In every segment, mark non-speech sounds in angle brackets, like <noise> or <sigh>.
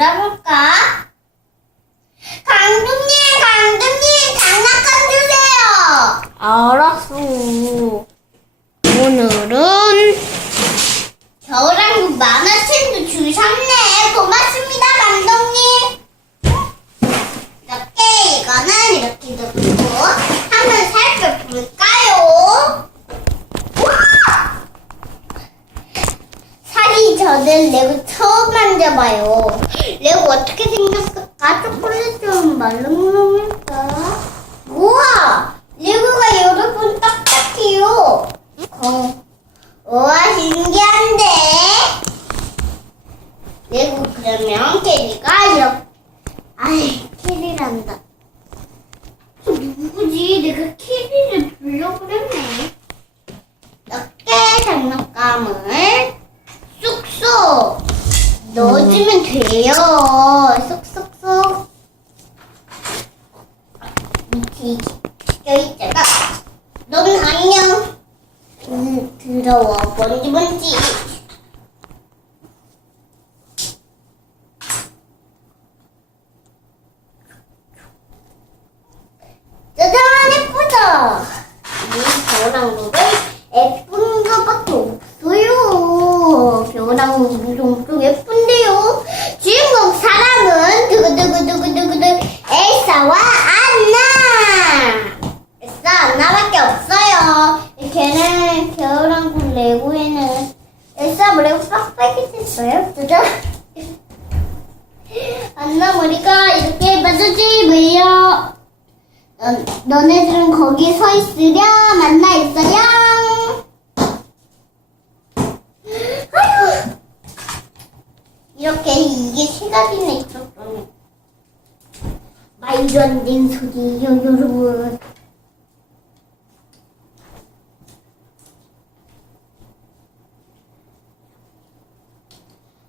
놀아볼까? 강동님, 강동님, 장난감 주세요! 알았어. 오늘은 겨울왕국 만화책도 주셨네. 고맙습니다, 감독님. 이렇게 이거는 이렇게 넣고 한번 살펴볼까요? 와! 사실 저는 레고 처음 만져봐요. 레고 어떻게 생겼을까? 초콜릿 좀 말랑말랑할까? 우와! 레고가 여러분 딱딱해요. 어. 우와 신기한데 레고 그러면 캐리가 이렇게 아이 캐리란다 저 누구지 내가 캐리를 불러버렸네 이렇게 장난감을 쑥쑥 넣어주면 돼요 쑥쑥쑥 밑에 껴있잖아 넌 안녕 음, 더러워. 먼지, 먼지. 짜잔, 예쁘다. 이 벼랑국은 예쁜 것밖에 없어요. 벼랑국이 엄청 예쁜데요. 주인공 사람은 두구두구두구두구두 엘사와 안나. 엘사 안나밖에 없어요. 걔는 겨울왕국 레고에는 엘사 레고 빡빡이 됐어요. 짜잔. 안나 머리가 이렇게 빠졌지 뭐예요? 넌, 너네들은 거기 서 있으렴 만나. 아휴. 이렇게 이게 세 가지나 있었더니 말도 안 되는 소리예요 여러분.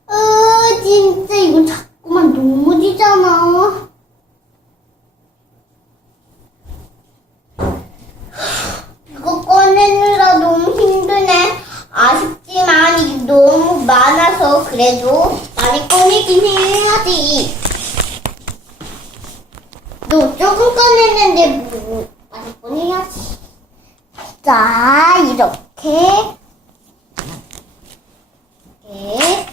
아 진짜 이거 자꾸만 넘 어지잖아. 이거 꺼내느라 너무 힘드네. 아쉽지만 이게 너무 많아서 그래도 많이 꺼내긴 해야지. 너 조금 꺼냈는데 뭐 많이 꺼내야지. 자 이렇게 이렇게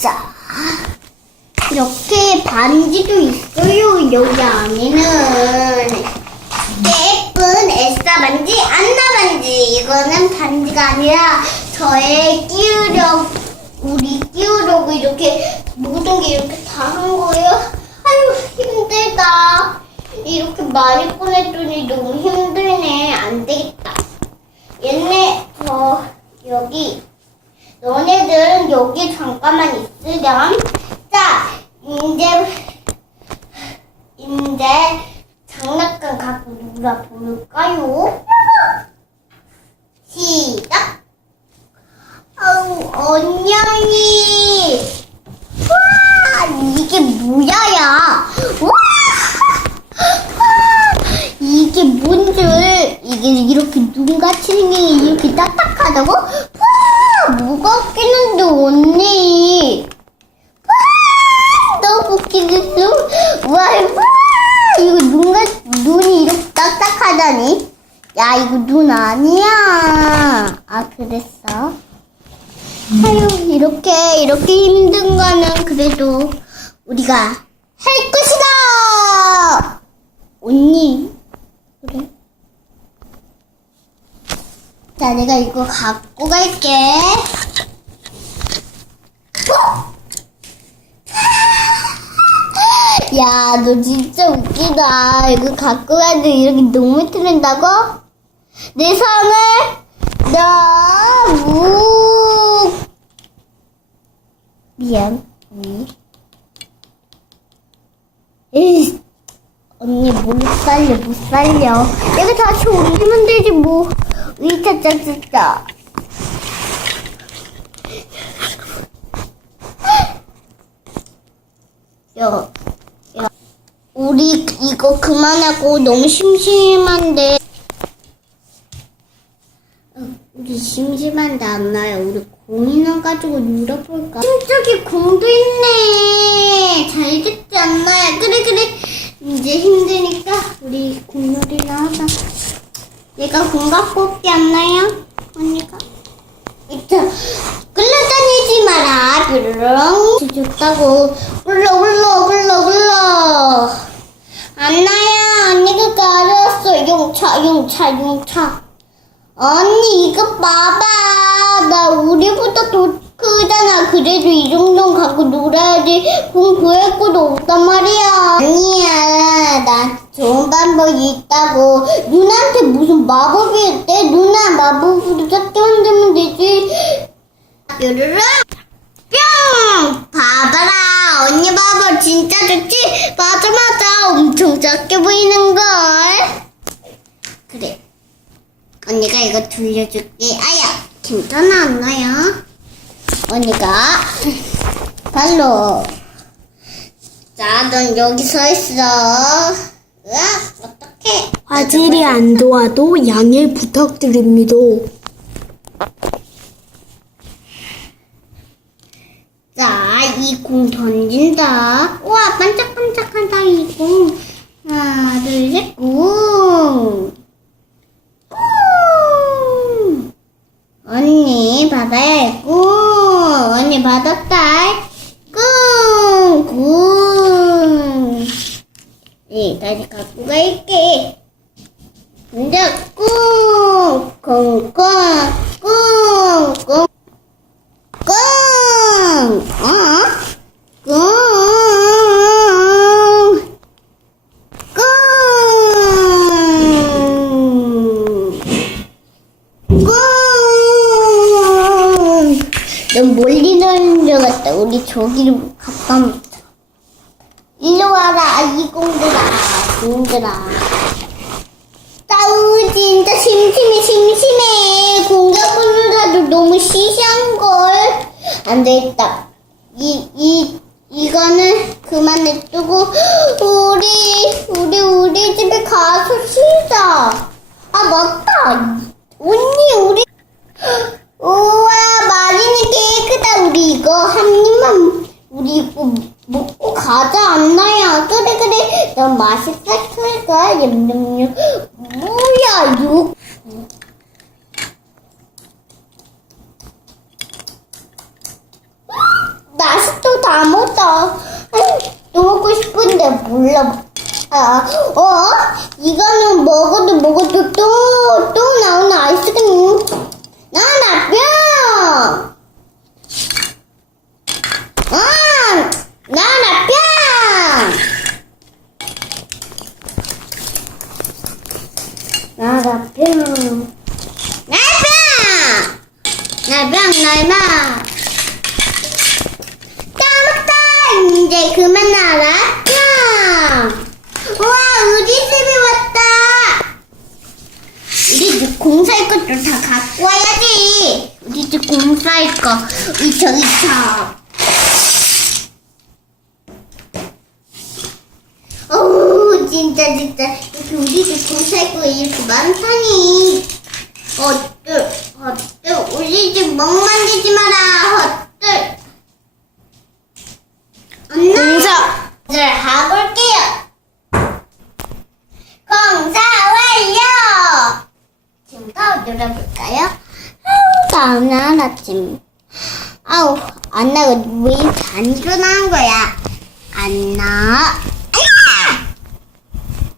자. 이렇게 반지도 있어요 여기 안에는. 예쁜 엘사 반지 안나 반지. 이거는 반지가 아니라 저의 끼우려 우리 끼우려고 이렇게 모든 게 이렇게 다 한 거예요. 아유 힘들다. 이렇게 많이 꺼냈더니 너무 힘드네. 안 되겠다. 얘네 저 여기 너네들은 여기 잠깐만 있으렴. 자, 이제 이제 장난감 갖고 놀아볼까요? 시작. 아우 언년이. 와 이게 뭐야 야? 와. 이게 뭔 줄? 이게 이렇게 눈 같이 생긴 게 이렇게 딱딱하다고? 와, 무겁기는데 언니. 와, 너무 웃기겠어. 와, 와, 이거 눈가 눈이 이렇게 딱딱하다니? 야, 이거 눈 아니야. 아, 그랬어? 아유, 이렇게 이렇게 힘든 거는 그래도 우리가 할 것이다. 언니. 그래? 자, 내가 이거 갖고 갈게. 어? 야, 너 진짜 웃기다. 이거 갖고 가도 이렇게 너무 틀린다고? 내 손을 너무 미안, 언니. 에이, 언니 못 살려, 못 살려. 내가 다시 옮기면 되지 뭐. 의자 짜짜짜. 야, 야, 우리 이거 그만하고 너무 심심한데. 어, 우리 심심한데 안 나요. 우리 공이나 가지고 놀아볼까? 저기 공도 있네. 잘 듣지 않나요? 그래 그래. 이제 힘드니까 우리 공놀이나 하자. 얘가 공 갖고 올게 안나요? 언니가? 이따 끌려다니지 마라. 뾰로롱. 죽다고 굴러 굴러 굴러 굴러. 안나야 언니가 가려웠어. 용차 용차 용차. 언니 이거 봐봐 나 우리보다 더 크잖아. 그래도 이 정도는 갖고 놀아야지. 공 구할 것도 없단 말이야. 아니야. 나 좋은 방법이 있다고. 누나한테 무슨 마법이 있대? 누나 마법으로 만들면 되지. 뾰루루. 뿅! 봐봐라. 언니 봐봐 진짜 좋지? 맞아 맞아. 엄청 작게 보이는걸. 그래. 언니가 이거 돌려줄게. 아야, 괜찮아, 안나요? 언니가 발로. 자, 넌 여기 서 있어. 으악, 어떡해. 화질이 안 좋아도 양해 부탁드립니다. 자, 이 공 던진다. 우와, 반짝반짝하다, 이 공. 하나, 둘, 셋, 공. 공. 언니, 받아야 해, 공. 공, 공. 네, 다시 갖고 갈게. 공, 공, 공, 공. 꽁! 어? 꽁! 꽁! 꽁! 넌 멀리 나는 줄 같다. 우리 저기를 갖다 놓자. 일로 와라, 이 공들아. 공들아. 따우 진짜 심심해 심심해 공격으로라도 너무 시시한걸 안 되겠다. 이 이 이거는 그만 냅두고 우리 우리 우리 집에 가서 쉬자. 아 맞다. 언니 우리 우와 마리는 깨끗다. 우리 이거 한 입만 우리 이거 먹고 가자 안나야. 그래 그래. 넌 맛있을 거야. 냠냠냠. 뭐야 이거 맛있어 다 먹었다 또 먹고 싶은데 몰라 아, 어? 이거는 먹어도 먹어도 또, 또 나오는 아이스크림 나나 뿅! 아! 나나 뿅! 나나 뿅! 나나 뿅! 나나 까먹다! 이제 그만 나라 뿅! 우와 우리 집에 왔다! 우리 집 다 갖고 와야지! 우리 집 공사할 거. 이쵸 이쵸 어우 진짜 진짜. 이렇게 우리 집 공사할 거 이렇게 많다니. 헛들 헛들. 우리 집 멍 만지지 마라. 헛들. 엄마. 공사! 네 가볼게요 공사 완료 아우 다음날 아침 아우 안나가 왜 이렇게 안 일어나는 거야? 안나.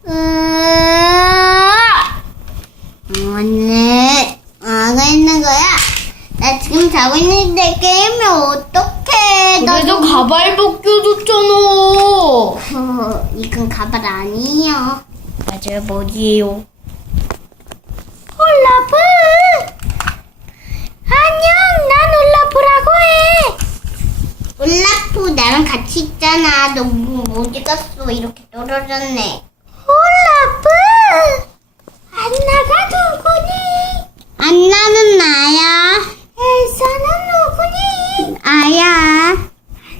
안나 오늘 뭐가 있는 거야? 나 지금 자고 있는데 게임을 어떡해? 나 그래도 너무- 가발 벗겨줬잖아. 어, <laughs> 이건 가발 아니에요. 맞아요, 뭐지요? 올라프 안녕 난 올라프라고 해 올라프 나랑 같이 있잖아. 너 뭐, 어디 갔어? 이렇게 떨어졌네. 올라프 안나가 누구니! 안나는 나야. 엘사는 누구니! 아야.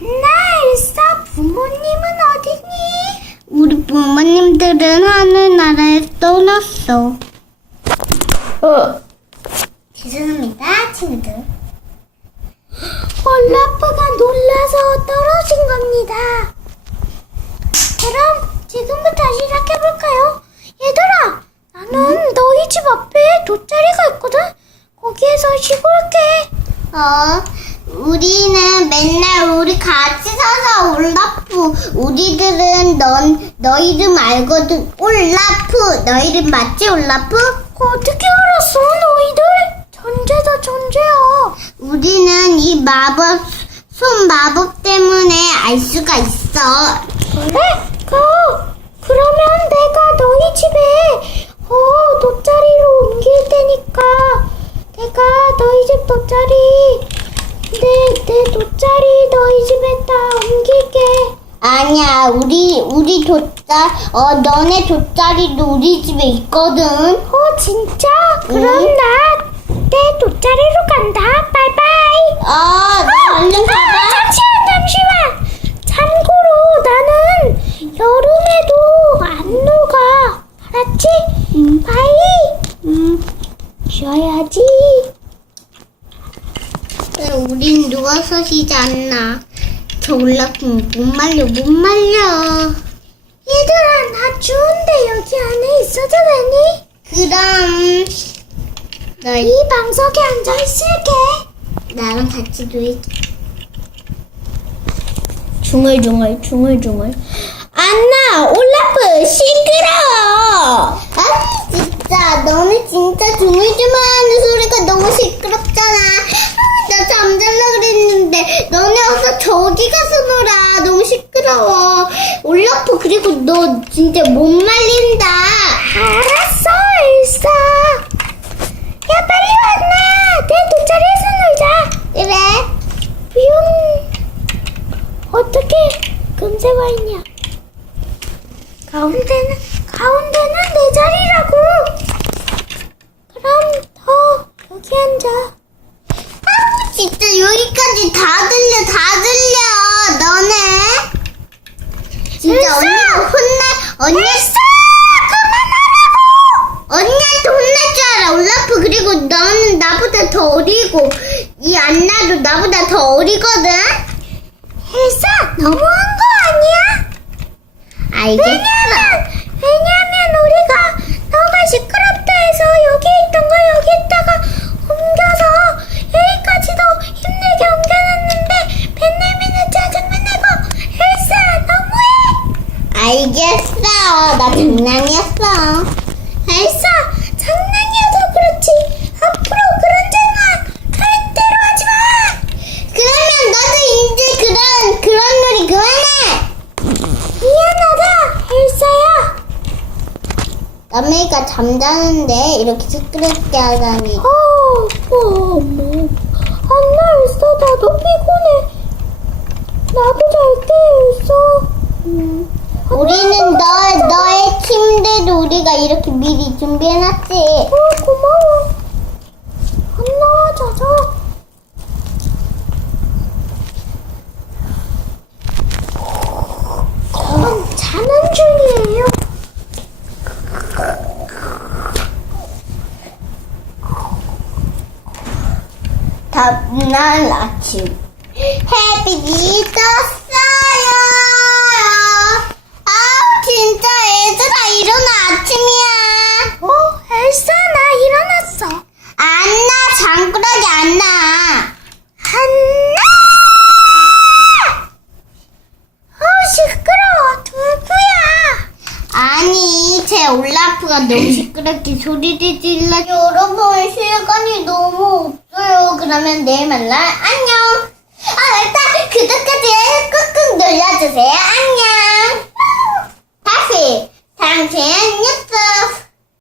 안나 엘사. 부모님은 어디니? 우리 부모님들은 하늘나라에 떠났어. 어. 죄송합니다, 친구들. 올라프가 놀라서 떨어진 겁니다. 그럼 지금부터 시작해볼까요? 얘들아, 나는 너희 집 앞에 돗자리가 있거든? 거기에서 쉬고 올게. 어, 우리는 맨날 우리 같이 사서 올라프. 우리들은 넌, 너 이름 알거든. 올라프. 너 이름 맞지, 올라프? 어떻게 알았어, 너희들? 전제다, 전제야. 우리는 이 마법, 손 마법 때문에 알 수가 있어. 그래? 그, 그러면 내가 너희 집에, 어, 돗자리로 옮길 테니까, 내가 너희 집 돗자리, 내, 내 돗자리 너희 집에다 옮길게. 아니야, 우리, 우리 돗자, 어, 너네 돗자리도 우리 집에 있거든. 어, 진짜? 그럼 응. 나 내 돗자리로 간다. 바이바이. 아, 나 얼른 아, 가봐. 잠시만, 잠시만. 참고로 나는 여름에도 안 녹아. 알았지? 바이. 음, 쉬어야지. 우린 누워서 쉬지 않나. 저 올라프면 못 말려, 못 말려. 얘들아, 나 추운데 여기 안에 있어도 되니? 그럼, 너이 방석에 앉아 있을게. 나랑 같이 놀자. 중얼중얼, 중얼중얼. 안나, 올라프, 시끄러워. 아, 진짜, 너네 진짜 주물주물하는 소리가 너무 시끄럽잖아. 아, 나 잠잘라 그랬는데, 너네 어서 저기 가서 놀아. 너무 시끄러워. 올라프, 그리고 너 진짜 못말린다. 알았어, 엘사. 야, 빨리 왔나? 내 돗자리에서 놀자. 그래. 뿅. 어떻게 금세 와 있냐? 가운데는 가운데는 내 자리라고. 그럼 너 여기 앉아. 아, 진짜 여기까지 다 들려, 다 들려. 너네. 진짜 엘사! 언니가 혼날, 언니. 엘사, 언니한테 혼날 줄 알아, 올라프. 그리고 너는 나보다 더 어리고, 이 안나도 나보다 더 어리거든? 엘사, 너무한 거 아니야? 알겠어. 왜냐면 왜냐면 우리가 너가 시끄럽다 해서 여기 있던 거 여기다가 옮겨서 여기까지도 힘들게 옮겨놨는데 벤네미는 짜증만 내고 엘사 너무해 알겠어. 나 장난이었어. 엘사 장난이어서 그렇지 앞으로 그런 장난 절대로 하지 마 그러면 너도 이제 그런, 그런 놀이 그만해. 미안하다 엘사야 남이가 잠자는데 이렇게 시끄럽게 하다니. 어, 뭐, 뭐. 안나 엘사 나도 피곤해 나도 잘게 엘사 음. 우리는 너, 너의 침대도 우리가 이렇게 미리 준비해놨지. 어, 고마워. 안나, 자자. 저는 자는 중이에요. 다음 날 아침 햇빛이 떴어요 아우 진짜 얘들아 일어나 아침이야 어, 엘사, 나 일어났어. 안나 장꾸러기 안나 안나! 어, 시끄러워. 누구야? 아니 제 올라프가 너무 시끄럽게 소리를 질러 여러분 시간이 너무 그러면 내일 만나. 안녕. 아, 일단 구독까지 꾹꾹 눌러주세요. 안녕.